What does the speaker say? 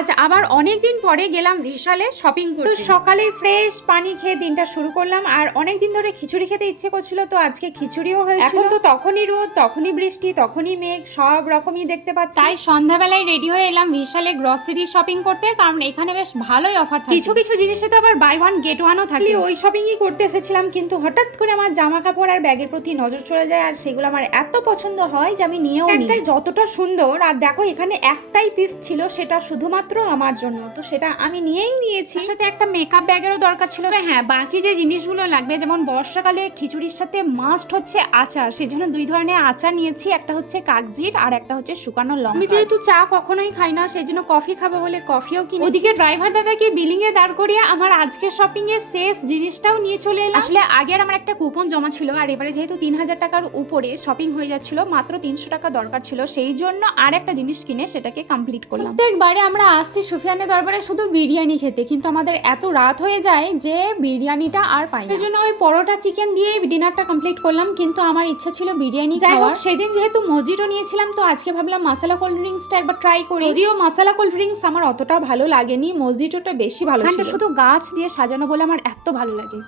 আজ আবার অনেকদিন পরে গেলাম বিশালে শপিং করতে। তো সকালে ফ্রেশ পানি খেয়ে দিনটা শুরু করলাম, আর অনেকদিন ধরে খিচুড়ি খেতে ইচ্ছে করছিল, তো আজকে খিচুড়িও হয়েছিল। এখন তো তখনই রোদ, তখনই বৃষ্টি, তখনই মেঘ, সব রকমই দেখতে পাচ্ছি। তাই সন্ধ্যাবেলায় রেডি হয়ে এলাম বিশালে গ্রসারি শপিং করতে, কারণ এখানে বেশ ভালোই অফার থাকে। কিছু কিছু জিনিসে তো আবার বাই ওয়ান গেট ওয়ানও থাকে। ওই শপিংই করতে এসেছিলাম, কিন্তু হঠাৎ করে আমার জামা কাপড় আর ব্যাগের প্রতি নজর চলে যায়, আর সেগুলো আমার এত পছন্দ হয় যে আমি নিয়েও নিই। একটাই যতটা সুন্দর, আর দেখো এখানে একটাই পিস ছিল, সেটা শুধুমাত্র আমার জন্য, তো সেটা আমি নিয়েই নিয়েছি। সাথে একটা মেকআপ ব্যাগেরও দরকার ছিল। হ্যাঁ, বাকি যে জিনিসগুলো লাগবে, যেমন বর্ষাকালে খিচুড়ির সাথে মাস্ট হচ্ছে আচার, সেই জন্য দুই ধরনের আচার নিয়েছি। একটা হচ্ছে কাগজির আর একটা হচ্ছে শুকানো লঙ্কা। আমি যেহেতু চা কখনোই খাই না, সেই জন্য কফি খাবো বলে কফিও কিনেছি। ওদিকে ড্রাইভার দাদাকে বিলিং এ দাঁড় করিয়ে আমার আজকের শপিং এর শেষ জিনিসটাও নিয়ে চলে এলাম। আসলে আগের আমার একটা কুপন জমা ছিল, আর এবারে যেহেতু 3000 টাকার উপরে শপিং হয়ে যাচ্ছিল, মাত্র 300 টাকা দরকার ছিল, সেই জন্য আর একটা জিনিস কিনে সেটাকে কমপ্লিট করলাম। প্রত্যেকবারে আমরা আসছি সুফিয়ানের দরবারে শুধু বিরিয়ানি খেতে, কিন্তু আমাদের এত রাত হয়ে যায় যে বিরিয়ানিটা আর পাই না। এই জন্য ওই পরোটা চিকেন দিয়ে ডিনারটা কমপ্লিট করলাম, কিন্তু আমার ইচ্ছা ছিল বিরিয়ানি খাওয়ার। সেদিন যেহেতু মজিটো নিয়েছিলাম, তো আজকে ভাবলাম মশলা কোল্ড ড্রিঙ্কসটা একবার ট্রাই করি। যদিও মশলা কোল্ড ড্রিঙ্কস আমার অতটা ভালো লাগেনি, মজিটোটা বেশি ভালো ছিল। শুধু গাছ দিয়ে সাজানো বলে আমার এত ভালো লাগে।